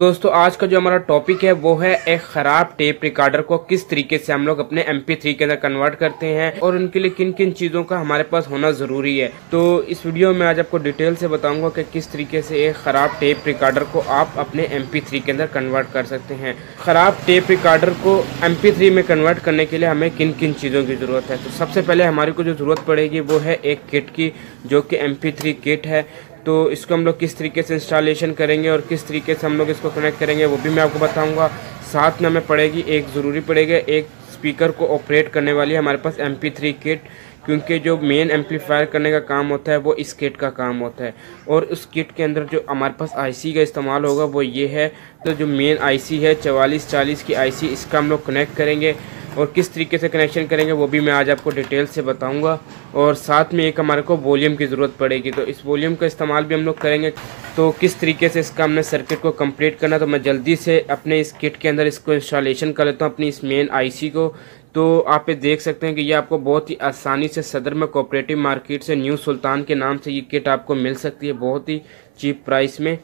दोस्तों आज का जो हमारा टॉपिक है वो है एक ख़राब टेप रिकॉर्डर को किस तरीके से हम लोग अपने MP3 के अंदर कन्वर्ट करते हैं और उनके लिए किन किन चीज़ों का हमारे पास होना ज़रूरी है। तो इस वीडियो में आज आपको डिटेल से बताऊंगा कि किस तरीके से एक ख़राब टेप रिकॉर्डर को आप अपने MP3 के अंदर कन्वर्ट कर सकते हैं। ख़राब टेप रिकॉर्डर को MP3 में कन्वर्ट करने के लिए हमें किन किन चीज़ों की ज़रूरत है। तो सबसे पहले हमारे को जो ज़रूरत पड़ेगी वो है एक किट की, जो कि MP3 किट है। तो इसको हम लोग किस तरीके से इंस्टॉलेशन करेंगे और किस तरीके से हम लोग इसको कनेक्ट करेंगे वो भी मैं आपको बताऊंगा। साथ में हमें पड़ेगी ज़रूरी पड़ेगा एक स्पीकर को ऑपरेट करने वाली हमारे पास MP3 किट, क्योंकि जो मेन एम्पलीफायर करने का काम होता है वो इस किट का काम होता है। और उस किट के अंदर जो हमारे पास IC का इस्तेमाल होगा वो ये है। तो जो मेन IC है 4440 की IC, इसका हम लोग कनेक्ट करेंगे और किस तरीके से कनेक्शन करेंगे वो भी मैं आज आपको डिटेल से बताऊंगा। और साथ में एक हमारे को वॉल्यूम की ज़रूरत पड़ेगी, तो इस वॉल्यूम का इस्तेमाल भी हम लोग करेंगे। तो किस तरीके से इसका हमने सर्किट को कंप्लीट करना, तो मैं जल्दी से अपने इस किट के अंदर इसको इंस्टॉलेशन कर लेता हूँ अपनी इस मेन IC को। तो आप ये देख सकते हैं कि ये आपको बहुत ही आसानी से सदर में कोऑपरेटिव मार्केट से न्यू सुल्तान के नाम से ये किट आपको मिल सकती है बहुत ही चीप प्राइस में।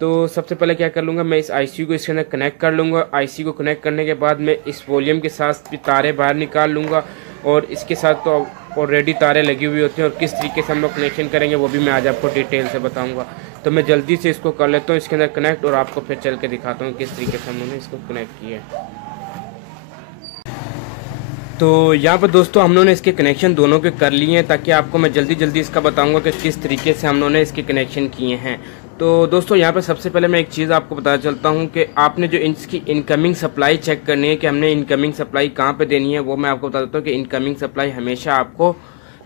तो सबसे पहले क्या कर लूँगा, मैं इस IC को इसके अंदर कनेक्ट कर लूँगा। IC को कनेक्ट करने के बाद मैं इस वॉल्यूम के साथ भी तारे बाहर निकाल लूँगा और इसके साथ तो ऑलरेडी तारे लगी हुई होती हैं और किस तरीके से हम लोग कनेक्शन करेंगे वो भी मैं आज आपको डिटेल से बताऊँगा। तो मैं जल्दी से इसको कर लेता हूँ इसके अंदर कनेक्ट और आपको फिर चल के दिखाता हूँ किस तरीके से हमने इसको कनेक्ट किया है। तो यहाँ पर दोस्तों हम लोगों ने इसके कनेक्शन दोनों के कर लिए हैं, ताकि आपको मैं जल्दी इसका बताऊंगा कि किस तरीके से हम लोगों ने इसके कनेक्शन किए हैं। तो दोस्तों यहाँ पर सबसे पहले मैं एक चीज़ आपको बता चलता हूँ कि आपने जो इसकी इनकमिंग सप्लाई चेक करनी है कि हमने इनकमिंग सप्लाई कहाँ पे देनी है, वो मैं आपको बता देता हूँ कि इनकमिंग सप्लाई हमेशा आपको,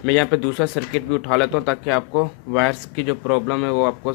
मैं यहाँ पर दूसरा सर्किट भी उठा लेता हूँ ताकि आपको वायर्स की जो प्रॉब्लम है वो आपको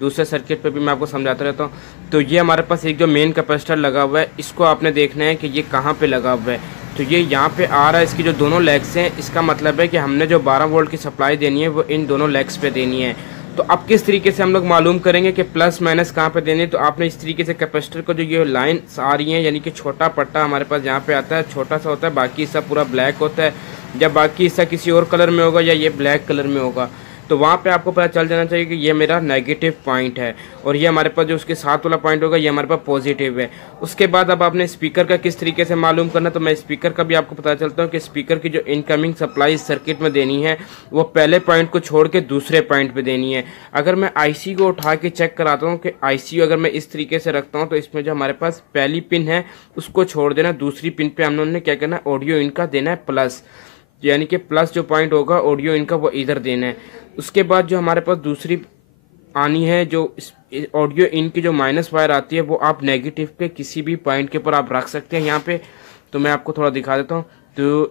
दूसरे सर्किट पे भी मैं आपको समझाता रहता हूँ। तो ये हमारे पास एक जो मेन कैपेसिटर लगा हुआ है, इसको आपने देखना है कि ये कहाँ पे लगा हुआ है। तो ये यहाँ पे आ रहा है, इसकी जो दोनों लेग्स हैं, इसका मतलब है कि हमने जो 12 वोल्ट की सप्लाई देनी है वो इन दोनों लेग्स पे देनी है। तो अब किस तरीके से हम लोग मालूम करेंगे कि प्लस माइनस कहाँ पे देनी है, तो आपने इस तरीके से कैपेसिटर को जो ये लाइन आ रही है, यानी कि छोटा पट्टा हमारे पास यहाँ पे आता है, छोटा सा होता है, बाकी हिस्सा पूरा ब्लैक होता है। जब बाकी हिस्सा किसी और कलर में होगा या ये ब्लैक कलर में होगा, तो वहाँ पे आपको पता चल जाना चाहिए कि ये मेरा नेगेटिव पॉइंट है और ये हमारे पास जो उसके साथ वाला पॉइंट होगा ये हमारे पास पॉजिटिव है। उसके बाद अब आपने स्पीकर का किस तरीके से मालूम करना, तो मैं स्पीकर का भी आपको पता चलता हूँ कि स्पीकर की जो इनकमिंग सप्लाई सर्किट में देनी है वो पहले पॉइंट को छोड़ के दूसरे पॉइंट पर देनी है। अगर मैं IC को उठा के चेक कराता हूँ कि IC अगर मैं इस तरीके से रखता हूँ तो इसमें जो हमारे पास पहली पिन है उसको छोड़ देना, दूसरी पिन पर हम लोगों ने क्या करना है, ऑडियो इन का देना है प्लस, यानी कि प्लस जो पॉइंट होगा ऑडियो इनका वो इधर देना है। उसके बाद जो हमारे पास दूसरी आनी है, जो ऑडियो इन की जो माइनस वायर आती है, वो आप नेगेटिव पे किसी भी पॉइंट के ऊपर आप रख सकते हैं यहाँ पे। तो मैं आपको थोड़ा दिखा देता हूँ। तो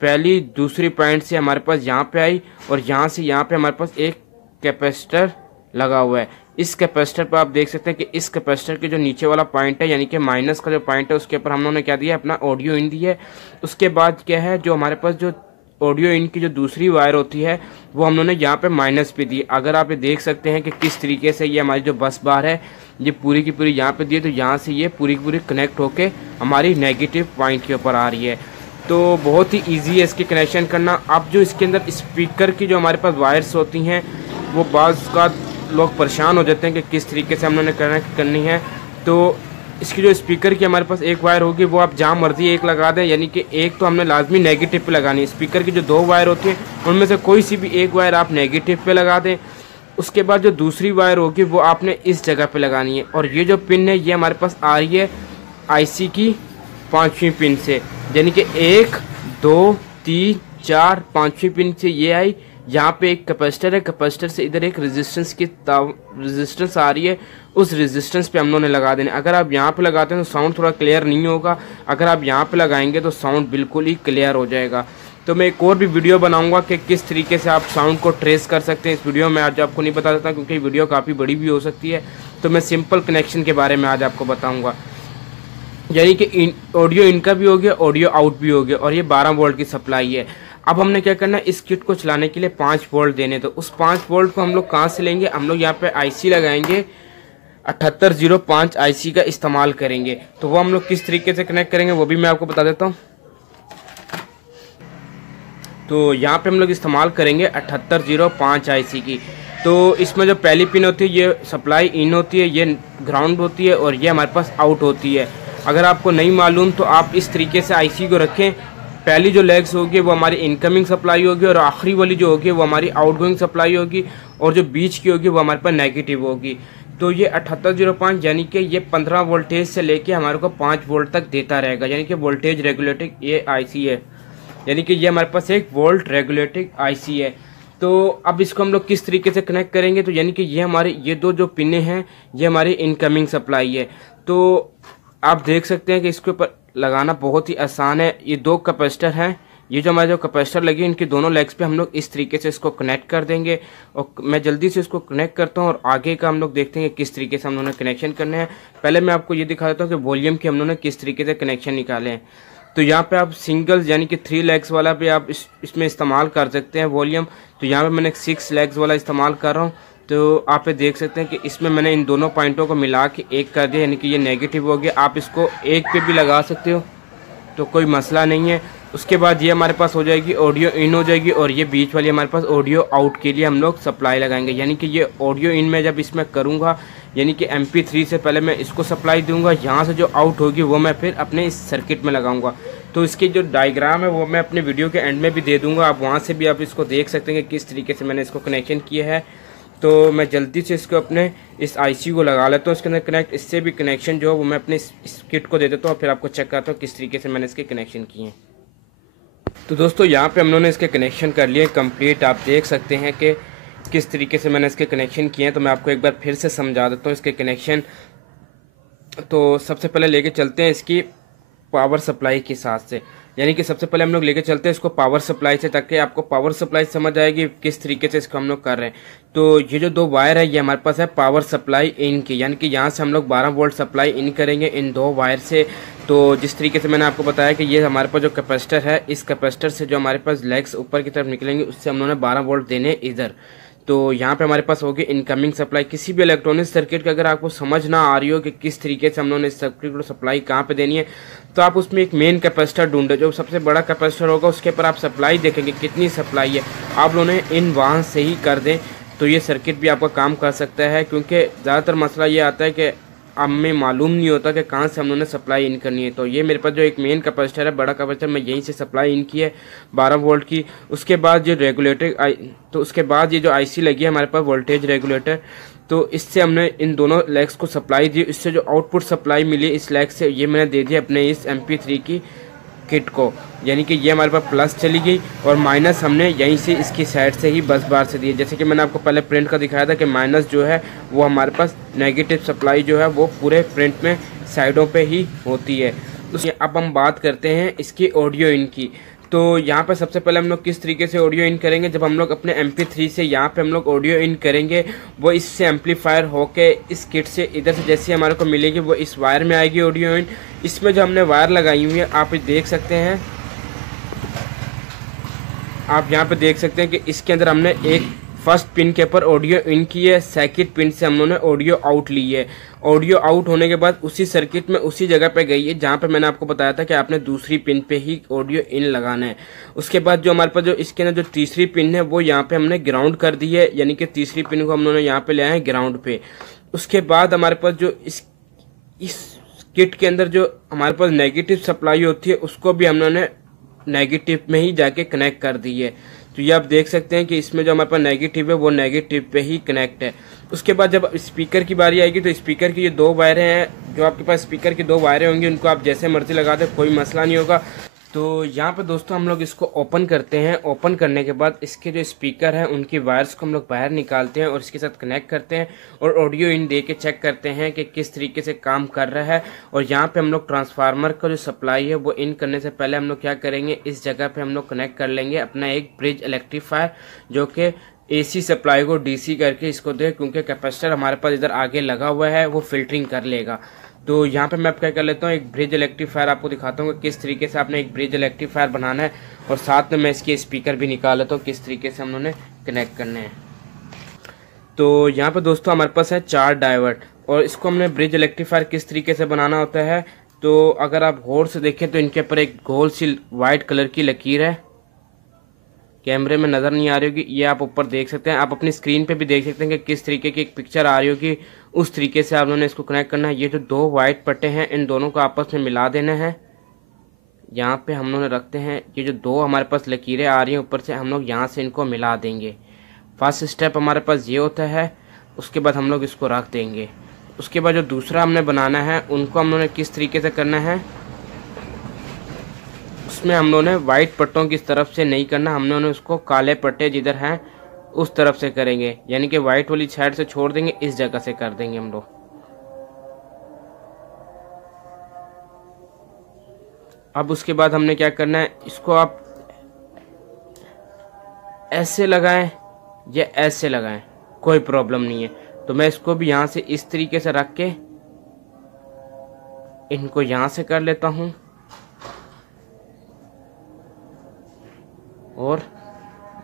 पहली दूसरी पॉइंट से हमारे पास यहाँ पे आई और यहाँ से यहाँ पे हमारे पास एक कैपेसिटर लगा हुआ है। इस कैपेसिटर पर आप देख सकते हैं कि इस कैपेसिटर के जो नीचे वाला पॉइंट है, यानी कि माइनस का जो पॉइंट है, उसके ऊपर हम लोगों ने क्या दिया, अपना ऑडियो इन दी है। उसके बाद क्या है, जो हमारे पास जो ऑडियो इन की जो दूसरी वायर होती है वो हम लोगों ने यहाँ पे माइनस पे दी। अगर आप ये देख सकते हैं कि किस तरीके से ये हमारी जो बस बार है ये पूरी की पूरी यहाँ पे दी है, तो यहाँ से ये पूरी की पूरी कनेक्ट होके हमारी नेगेटिव पॉइंट के ऊपर आ रही है। तो बहुत ही ईजी है इसकी कनेक्शन करना। अब जो इसके अंदर स्पीकर की जो हमारे पास वायर्स होती हैं वो बाज़ का लोग परेशान हो जाते हैं कि किस तरीके से हम लोगों ने कनेक्ट करनी है। तो इसकी जो स्पीकर की हमारे पास एक वायर होगी वो आप जहाँ मर्जी एक लगा दें, यानी कि एक तो हमने लाजमी नेगेटिव पे लगानी है। स्पीकर की जो 2 वायर होती है उनमें से कोई सी भी एक वायर आप नेगेटिव पे लगा दें। उसके बाद जो दूसरी वायर होगी वो आपने इस जगह पे लगानी है। और ये जो पिन है ये हमारे पास आ रही है IC की 5वीं पिन से, यानी कि 1 2 3 4 5वीं पिन से ये आई। यहाँ पे एक कैपेसिटर है, कैपेसिटर से इधर एक रेजिस्टेंस आ रही है, उस रेजिस्टेंस पे हम लोगों ने लगा देना। अगर आप यहाँ पे लगाते हैं तो साउंड थोड़ा क्लियर नहीं होगा, अगर आप यहाँ पे लगाएंगे तो साउंड बिल्कुल ही क्लियर हो जाएगा। तो मैं एक और भी वीडियो बनाऊंगा कि किस तरीके से आप साउंड को ट्रेस कर सकते हैं। इस वीडियो में आज आपको नहीं बता देता क्योंकि वीडियो काफ़ी बड़ी भी हो सकती है। तो मैं सिंपल कनेक्शन के बारे में आज आपको बताऊँगा, यानी कि ऑडियो इनका भी हो गया, ऑडियो आउट भी हो गया और ये 12 वोल्ट की सप्लाई है। अब हमने क्या करना है, इस किट को चलाने के लिए 5 वोल्ट देने। तो उस 5 वोल्ट को हम लोग कहाँ से लेंगे, हम लोग यहाँ पे IC लगाएंगे, 7805 IC का इस्तेमाल करेंगे। तो वो हम लोग किस तरीके से कनेक्ट करेंगे वो भी मैं आपको बता देता हूँ। तो यहाँ पे हम लोग इस्तेमाल करेंगे 7805 IC की। तो इसमें जो पहली पिन होती है ये सप्लाई इन होती है, ये ग्राउंड होती है और ये हमारे पास आउट होती है। अगर आपको नहीं मालूम तो आप इस तरीके से आईसी को रखें। पहली जो लेग्स होगी वो हमारी इनकमिंग सप्लाई होगी और आखिरी वाली जो होगी वो हमारी आउटगोइंग सप्लाई होगी और जो बीच की होगी वो हमारे पास नेगेटिव होगी। तो ये 7805 यानी कि ये 15 वोल्टेज से लेके हमारे को 5 वोल्ट तक देता रहेगा, यानी कि वोल्टेज रेगुलेटिंग ये आईसी है, यानी कि ये हमारे पास एक वोल्ट रेगुलेटिंग आईसी है। तो अब इसको हम लोग किस तरीके से कनेक्ट करेंगे, तो यानी कि ये हमारे ये दो जो पिने हैं ये हमारी इनकमिंग सप्लाई है। तो आप देख सकते हैं कि इसके ऊपर लगाना बहुत ही आसान है। ये दो कैपेसिटर हैं, ये जो हमारे जो कैपेसिटर लगे इनकी दोनों लेग्स पे हम लोग इस तरीके से इसको कनेक्ट कर देंगे और मैं जल्दी से इसको कनेक्ट करता हूँ और आगे का हम लोग देखते हैं किस तरीके से हम लोगों ने कनेक्शन करने हैं। पहले मैं आपको ये दिखा देता हूँ कि वॉल्यूम के हम लोगों ने किस तरीके से कनेक्शन निकाले हैं। तो यहाँ पे आप सिंगल यानी कि 3 लेग्स वाला भी आप इसमें इस्तेमाल कर सकते हैं वॉल्यूम। तो यहाँ पे मैंने 6 लेग्स वाला इस्तेमाल कर रहा हूँ। तो आप ये देख सकते हैं कि इसमें मैंने इन दोनों पॉइंटों को मिला के एक कर दिया, यानी कि ये नेगेटिव हो गया। आप इसको एक पे भी लगा सकते हो तो कोई मसला नहीं है। उसके बाद ये हमारे पास हो जाएगी ऑडियो इन हो जाएगी और ये बीच वाली हमारे पास ऑडियो आउट के लिए हम लोग सप्लाई लगाएंगे, यानी कि ये ऑडियो इन में जब इसमें करूँगा यानी कि MP3 से पहले मैं इसको सप्लाई दूंगा, यहाँ से जो आउट होगी वो मैं फिर अपने इस सर्किट में लगाऊंगा। तो इसकी जो डायग्राम है वो मैं अपने वीडियो के एंड में भी दे दूंगा, आप वहाँ से भी आप इसको देख सकते हैं कि किस तरीके से मैंने इसको कनेक्शन किया है। तो मैं जल्दी से इसको अपने इस आईसी को लगा लेता हूँ इसके अंदर कनेक्ट। इससे भी कनेक्शन जो है वो मैं अपने इस किट को दे देता हूँ और फिर आपको चेक करता हूँ किस तरीके से मैंने इसके कनेक्शन किए हैं। तो दोस्तों यहाँ पे हम लोगों ने इसके कनेक्शन कर लिए कंप्लीट। आप देख सकते हैं कि किस तरीके से मैंने इसके कनेक्शन किए हैं। तो मैं आपको एक बार फिर से समझा देता हूँ इसके कनेक्शन। तो सबसे पहले लेके चलते हैं इसकी पावर सप्लाई के साथ से, यानी कि सबसे पहले हम लोग लेके चलते हैं इसको पावर सप्लाई से, ताकि आपको पावर सप्लाई समझ आएगी किस तरीके से इसको हम लोग कर रहे हैं। तो ये जो दो वायर है ये हमारे पास है पावर सप्लाई इन की, यानी कि यहाँ से हम लोग 12 वोल्ट सप्लाई इन करेंगे इन दो वायर से। तो जिस तरीके से मैंने आपको बताया कि ये हमारे पास जो कैपेसिटर है, इस कैपेसिटर से जो हमारे पास लेग्स ऊपर की तरफ निकलेंगे उससे हम लोगों ने 12 वोल्ट देने इधर। तो यहाँ पे हमारे पास होगी इनकमिंग सप्लाई। किसी भी इलेक्ट्रॉनिक सर्किट का अगर आपको समझ ना आ रही हो कि किस तरीके से हम लोगों ने इस सर्किट को सप्लाई कहाँ पे देनी है, तो आप उसमें एक मेन कैपेसिटर ढूंढे, जो सबसे बड़ा कैपेसिटर होगा उसके ऊपर आप सप्लाई देखेंगे कितनी सप्लाई है, आप लोगों ने इन वहाँ से ही कर दें तो ये सर्किट भी आपका काम कर सकता है। क्योंकि ज़्यादातर मसला ये आता है कि हमें मालूम नहीं होता कि कहाँ से हम लोगों ने सप्लाई इन करनी है। तो ये मेरे पास जो एक मेन कैपेसिटर है, बड़ा कैपेसिटर, मैं यहीं से सप्लाई इन की है 12 वोल्ट की। उसके बाद जो रेगुलेटर तो उसके बाद ये जो आईसी लगी है हमारे पास वोल्टेज रेगुलेटर, तो इससे हमने इन दोनों लेग्स को सप्लाई दी। इससे जो आउटपुट सप्लाई मिली इस लेग से ये मैंने दे दिया अपने इस MP3 की किट को, यानी कि ये हमारे पास प्लस चली गई और माइनस हमने यहीं से इसकी साइड से ही बस बार से दिए। जैसे कि मैंने आपको पहले प्रिंट का दिखाया था कि माइनस जो है वो हमारे पास नेगेटिव सप्लाई जो है वो पूरे प्रिंट में साइडों पे ही होती है। तो अब हम बात करते हैं इसकी ऑडियो इन की। तो यहाँ पर सबसे पहले हम लोग किस तरीके से ऑडियो इन करेंगे, जब हम लोग अपने MP3 से यहाँ पे हम लोग ऑडियो इन करेंगे वो इससे एम्पलीफायर होके इस किट से इधर से जैसे हमारे को मिलेगी वो इस वायर में आएगी ऑडियो इन। इसमें जो हमने वायर लगाई हुई है आप देख सकते हैं, आप यहाँ पे देख सकते हैं कि इसके अंदर हमने एक फर्स्ट पिन के ऊपर ऑडियो इन की है, सेकंड पिन से हम लोगों ने ऑडियो आउट ली है। ऑडियो आउट होने के बाद उसी सर्किट में उसी जगह पे गई है जहाँ पे मैंने आपको बताया था कि आपने दूसरी पिन पे ही ऑडियो इन लगाना है। उसके बाद जो हमारे पास जो इसके अंदर जो तीसरी पिन है वो यहाँ पे हमने ग्राउंड कर दी है, यानी कि तीसरी पिन को हम लोगों ने यहाँ पे ले आए हैं ग्राउंड पे। उसके बाद हमारे पास जो इस किट के अंदर जो हमारे पास नेगेटिव सप्लाई होती है उसको भी हम लोगों ने नेगेटिव में ही जाके कनेक्ट कर दी है। तो ये आप देख सकते हैं कि इसमें जो हमारे पास नेगेटिव है वो नेगेटिव पे ही कनेक्ट है। उसके बाद जब स्पीकर की बारी आएगी तो स्पीकर की ये दो वायरें हैं, जो आपके पास स्पीकर की दो वायरें होंगी उनको आप जैसे मर्जी लगा दें, कोई मसला नहीं होगा। तो यहाँ पे दोस्तों हम लोग इसको ओपन करते हैं। ओपन करने के बाद इसके जो स्पीकर हैं उनकी वायर्स को हम लोग बाहर निकालते हैं और इसके साथ कनेक्ट करते हैं और ऑडियो इन दे के चेक करते हैं कि किस तरीके से काम कर रहा है। और यहाँ पे हम लोग ट्रांसफार्मर का जो सप्लाई है वो इन करने से पहले हम लोग क्या करेंगे, इस जगह पे हम लोग कनेक्ट कर लेंगे अपना एक ब्रिज इलेक्ट्रीफायर, जो कि AC सप्लाई को DC करके इसको दे, क्योंकि कैपेसिटर हमारे पास इधर आगे लगा हुआ है वो फिल्टरिंग कर लेगा। तो यहाँ पे मैं अब क्या कर लेता हूँ, एक ब्रिज इलेक्ट्रीफायर आपको दिखाता हूँ किस तरीके से आपने एक ब्रिज इलेक्ट्रीफायर बनाना है, और साथ में मैं इसके स्पीकर भी निकाल लेता हूँ किस तरीके से हम लोगों ने कनेक्ट करने हैं। तो यहाँ पे दोस्तों हमारे पास है 4 डायोड और इसको हमने ब्रिज इलेक्ट्रीफायर किस तरीके से बनाना होता है। तो अगर आप गौर से देखें तो इनके ऊपर एक गोल सी वाइट कलर की लकीर है, कैमरे में नज़र नहीं आ रही होगी, ये आप ऊपर देख सकते हैं। आप अपनी स्क्रीन पे भी देख सकते हैं कि किस तरीके की एक पिक्चर आ रही होगी, उस तरीके से आप लोगों ने इसको कनेक्ट करना है। ये जो दो वाइट पट्टे हैं इन दोनों को आपस में मिला देना है। यहाँ पे हम लोग रखते हैं, ये जो दो हमारे पास लकीरें आ रही हैं ऊपर से, हम लोग यहाँ से इनको मिला देंगे। फर्स्ट स्टेप हमारे पास ये होता है, उसके बाद हम लोग इसको रख देंगे। उसके बाद जो दूसरा हमने बनाना है उनको हम लोगों ने किस तरीके से करना है, उसमें हम लोगों ने वाइट पट्टों की तरफ से नहीं करना, हम लोगों ने उसको काले पट्टे जिधर हैं उस तरफ से करेंगे, यानी कि वाइट वाली साइड से छोड़ देंगे, इस जगह से कर देंगे हम लोग। अब उसके बाद हमने क्या करना है, इसको आप ऐसे लगाएं या ऐसे लगाएं, कोई प्रॉब्लम नहीं है। तो मैं इसको भी यहाँ से इस तरीके से रख के इनको यहाँ से कर लेता हूँ और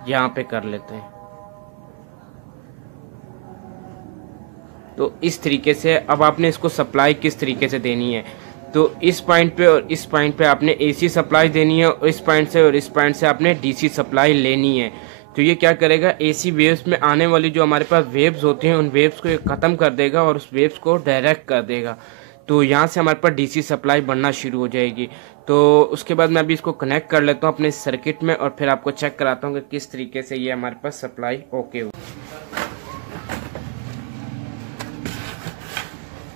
यहाँ पे कर लेते हैं। तो इस तरीके से अब आपने इसको सप्लाई किस तरीके से देनी है, तो इस पॉइंट पे और इस पॉइंट पे आपने एसी सप्लाई देनी है, और इस पॉइंट से और इस पॉइंट से आपने डीसी सप्लाई लेनी है। तो ये क्या करेगा, एसी वेव्स में आने वाली जो हमारे पास वेव्स होती हैं उन वेव्स को ये ख़त्म कर देगा और उस वेव्स को डायरेक्ट कर देगा। तो यहाँ से हमारे पास डीसी सप्लाई बनना शुरू हो जाएगी। तो उसके बाद मैं अभी इसको कनेक्ट कर लेता हूँ अपने सर्किट में और फिर आपको चेक कराता हूँ कि किस तरीके से ये हमारे पास सप्लाई ओके हो।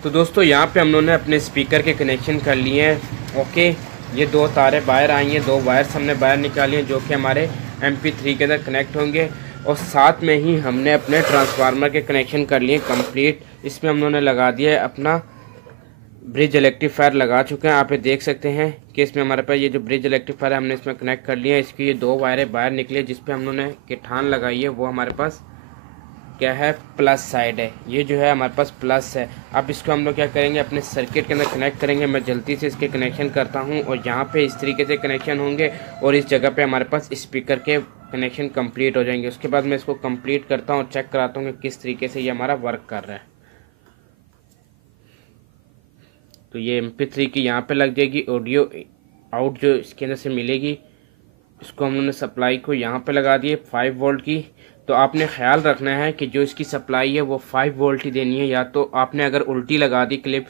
तो दोस्तों यहाँ पे हम लोगों ने अपने स्पीकर के कनेक्शन कर लिए हैं ओके। ये दो तारें बाहर आई हैं, दो वायर्स हमने बाहर निकाली हैं जो कि हमारे MP3 के अंदर कनेक्ट होंगे, और साथ में ही हमने अपने ट्रांसफार्मर के कनेक्शन कर लिए कंप्लीट। इसमें हम लोगों ने लगा दिया है अपना ब्रिज इलेक्ट्रीफायर, लगा चुके हैं। आप ये देख सकते हैं कि इसमें हमारे पास ये जो ब्रिज इलेक्ट्रीफायर है हमने इसमें कनेक्ट कर लिया है। इसकी ये दो वायरें बाहर निकली जिस पे हम लोगों ने किठान लगाई है, वो हमारे पास क्या है, प्लस साइड है। ये जो है हमारे पास प्लस है। अब इसको हम लोग क्या करेंगे, अपने सर्किट के अंदर कनेक्ट करेंगे। मैं जल्दी से इसके कनेक्शन करता हूँ और यहाँ पे इस तरीके से कनेक्शन होंगे और इस जगह पे हमारे पास स्पीकर के कनेक्शन कंप्लीट हो जाएंगे। उसके बाद मैं इसको कंप्लीट करता हूँ और चेक कराता हूँ कि किस तरीके से ये हमारा वर्क कर रहा है। तो ये MP3 की यहाँ पे लग जाएगी, ऑडियो आउट जो इसके अंदर से मिलेगी, इसको हम लोगों ने सप्लाई को यहाँ पे लगा दिए 5 वोल्ट की। तो आपने ख्याल रखना है कि जो इसकी सप्लाई है वो 5 वोल्ट ही देनी है, या तो आपने अगर उल्टी लगा दी क्लिप,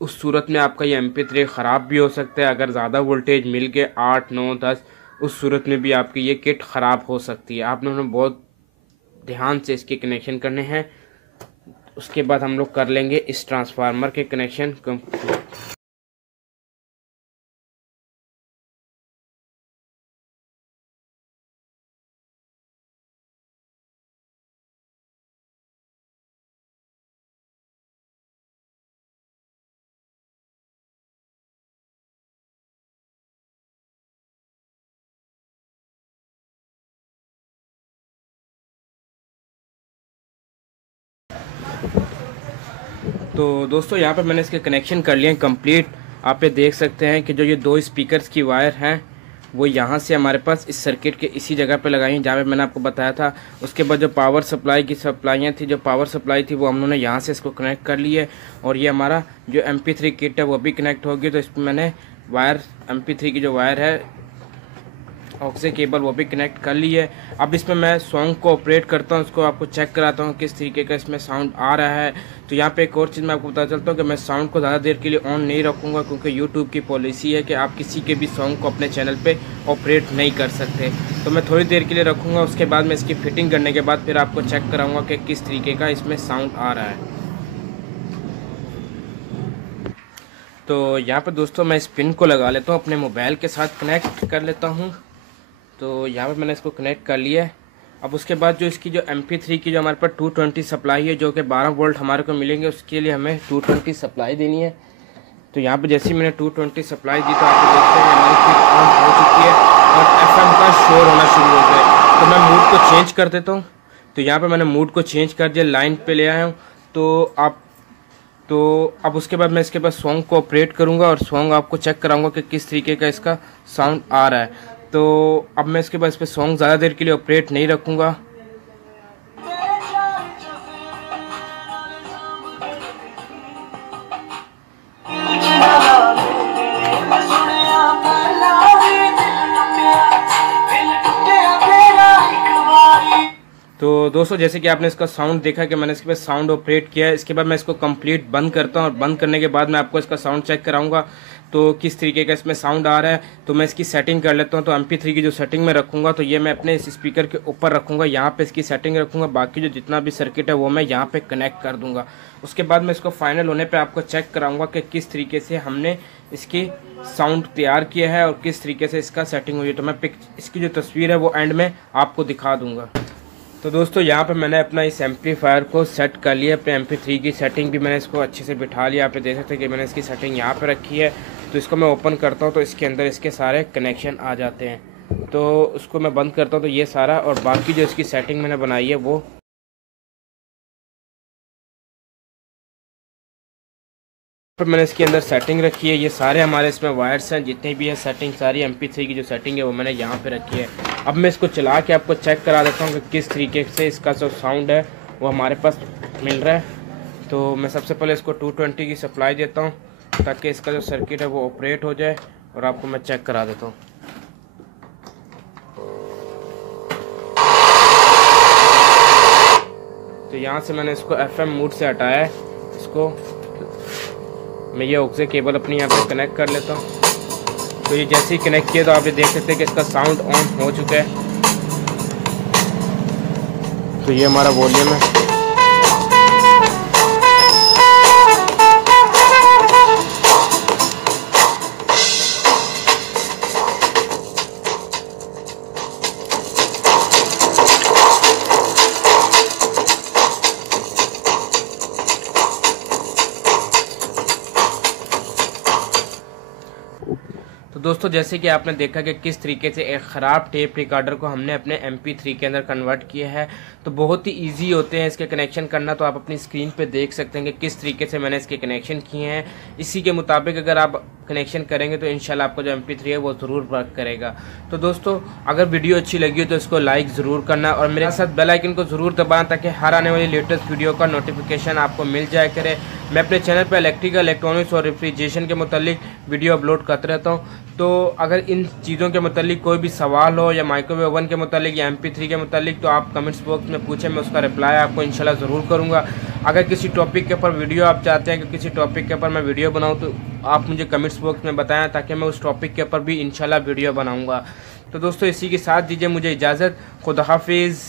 उस सूरत में आपका ये MP3 ख़राब भी हो सकता है। अगर ज़्यादा वोल्टेज मिल के 8, 9, 10, उस सूरत में भी आपकी ये किट ख़राब हो सकती है। आप लोगों ने बहुत ध्यान से इसके कनेक्शन करने हैं। उसके बाद हम लोग कर लेंगे इस ट्रांसफार्मर के कनेक्शन कंप्लीट। तो दोस्तों यहाँ पे मैंने इसके कनेक्शन कर लिए हैं कंप्लीट। आप ये देख सकते हैं कि जो ये दो स्पीकर्स की वायर हैं वो यहाँ से हमारे पास इस सर्किट के इसी जगह पे लगाई हैं जहाँ पे मैंने आपको बताया था। उसके बाद जो पावर सप्लाई की सप्लाइयाँ थी, जो पावर सप्लाई थी, वो हम लोगों ने यहाँ से इसको कनेक्ट कर ली है। और ये हमारा जो MP3 किट है वो भी कनेक्ट होगी। तो इसमें मैंने वायर MP3 की जो वायर है ऑक्सी केबल वो भी कनेक्ट कर ली है। अब इसमें मैं सॉन्ग को ऑपरेट करता हूँ, उसको आपको चेक कराता हूँ किस तरीके का इसमें साउंड आ रहा है। तो यहाँ पे एक और चीज़ मैं आपको बता चलता हूँ कि मैं साउंड को ज़्यादा देर के लिए ऑन नहीं रखूँगा, क्योंकि यूट्यूब की पॉलिसी है कि आप किसी के भी सॉन्ग को अपने चैनल पे ऑपरेट नहीं कर सकते। तो मैं थोड़ी देर के लिए रखूँगा, उसके बाद मैं इसकी फिटिंग करने के बाद फिर आपको चेक कराऊँगा कि किस तरीके का इसमें साउंड आ रहा है। तो यहाँ पर दोस्तों मैं इस पिन को लगा लेता हूँ, अपने मोबाइल के साथ कनेक्ट कर लेता हूँ। तो यहाँ पे मैंने इसको कनेक्ट कर लिया है। अब उसके बाद जो इसकी जो MP3 की जो हमारे पास 220 सप्लाई है, जो कि 12 वोल्ट हमारे को मिलेंगे, उसके लिए हमें 220 सप्लाई देनी है। तो यहाँ पे जैसे ही मैंने 220 सप्लाई दी तो आप देखते हैं हमारी पिन ऑन हो चुकी है और FM का शोर होना शुरू हो गया। तो मैं मूड को चेंज कर देता हूँ। तो यहाँ पर मैंने मूड को चेंज कर दिया, लाइन पर ले आया हूँ। तो अब उसके बाद मैं इसके बाद सॉन्ग को ऑपरेट करूँगा और सॉन्ग आपको चेक कराऊँगा कि किस तरीके का इसका साउंड आ रहा है। तो अब मैं इसके बाद इस पर सॉन्ग ज़्यादा देर के लिए ऑपरेट नहीं रखूँगा। तो दोस्तों जैसे कि आपने इसका साउंड देखा कि मैंने इसके पे साउंड ऑपरेट किया है, इसके बाद मैं इसको कंप्लीट बंद करता हूँ और बंद करने के बाद मैं आपको इसका साउंड चेक कराऊंगा तो किस तरीके का इसमें साउंड आ रहा है। तो मैं इसकी सेटिंग कर लेता हूँ। तो MP3 की जो सेटिंग मैं रखूँगा तो ये मैं अपने इस स्पीकर के ऊपर रखूँगा, यहाँ पे इसकी सेटिंग रखूँगा, बाकी जो जितना भी सर्किट है वो मैं यहाँ पे कनेक्ट कर दूँगा। उसके बाद मैं इसको फाइनल होने पे आपको चेक कराऊँगा कि किस तरीके से हमने इसकी साउंड तैयार किया है और किस तरीके से इसका सेटिंग हुई है। तो मैं इसकी जो तस्वीर है वो एंड में आपको दिखा दूँगा। तो दोस्तों यहाँ पे मैंने अपना इस एम्पलीफायर को सेट कर लिया, अपने MP3 की सेटिंग भी मैंने इसको अच्छे से बिठा लिया। आप देख सकते हैं कि मैंने इसकी सेटिंग यहाँ पे रखी है। तो इसको मैं ओपन करता हूँ तो इसके अंदर इसके सारे कनेक्शन आ जाते हैं। तो उसको मैं बंद करता हूँ तो ये सारा और बाकी जो इसकी सेटिंग मैंने बनाई है वो पर मैंने इसके अंदर सेटिंग रखी है। ये सारे हमारे इसमें वायर्स हैं, जितनी भी है सेटिंग सारी MP3 की जो सेटिंग है वो मैंने यहाँ पे रखी है। अब मैं इसको चला के आपको चेक करा देता हूँ कि किस तरीके से इसका जो साउंड है वो हमारे पास मिल रहा है। तो मैं सबसे पहले इसको 220 की सप्लाई देता हूँ ताकि इसका जो सर्किट है वो ऑपरेट हो जाए और आपको मैं चेक करा देता हूँ। तो यहाँ से मैंने इसको FM मोड से हटाया है। इसको मैं ये ऑक्से केबल अपनी यहाँ पे कनेक्ट कर लेता हूँ। तो ये जैसे ही कनेक्ट किया तो आप ये देख सकते हैं कि इसका साउंड ऑन हो चुका है। तो ये हमारा वॉल्यूम है। तो दोस्तों जैसे कि आपने देखा कि किस तरीके से एक ख़राब टेप रिकॉर्डर को हमने अपने MP3 के अंदर कन्वर्ट किया है। तो बहुत ही इजी होते हैं इसके कनेक्शन करना। तो आप अपनी स्क्रीन पे देख सकते हैं कि किस तरीके से मैंने इसके कनेक्शन किए हैं। इसी के मुताबिक अगर आप कनेक्शन करेंगे तो इंशाल्लाह आपका जो MP3 है वो ज़रूर वर्क करेगा। तो दोस्तों अगर वीडियो अच्छी लगी हो तो इसको लाइक ज़रूर करना और मेरे साथ बेल आइकन को ज़रूर दबाना ताकि हर आने वाली लेटेस्ट वीडियो का नोटिफिकेशन आपको मिल जाया करे। मैं अपने चैनल पर इलेक्ट्रिकल, इलेक्ट्रॉनिक्स और रेफ्रिजरेशन के मुतालिक वीडियो अपलोड करता रहता हूँ। तो अगर इन चीज़ों के मुतालिक कोई भी सवाल हो या माइक्रोवेव ओवन के मुतालिक या MP3 के मुतालिक तो आप कमेंट्स बॉक्स में पूछें, मैं उसका रिप्लाई आपको इंशाल्लाह ज़रूर करूँगा। अगर किसी टॉपिक के ऊपर वीडियो आप चाहते हैं कि किसी टॉपिक के ऊपर मैं वीडियो बनाऊँ तो आप मुझे कमेंट्स बॉक्स में बताएं ताकि मैं उस टॉपिक के ऊपर भी इंशाल्लाह वीडियो बनाऊँगा। तो दोस्तों इसी के साथ दीजिए मुझे इजाज़त। खुदा हाफिज़।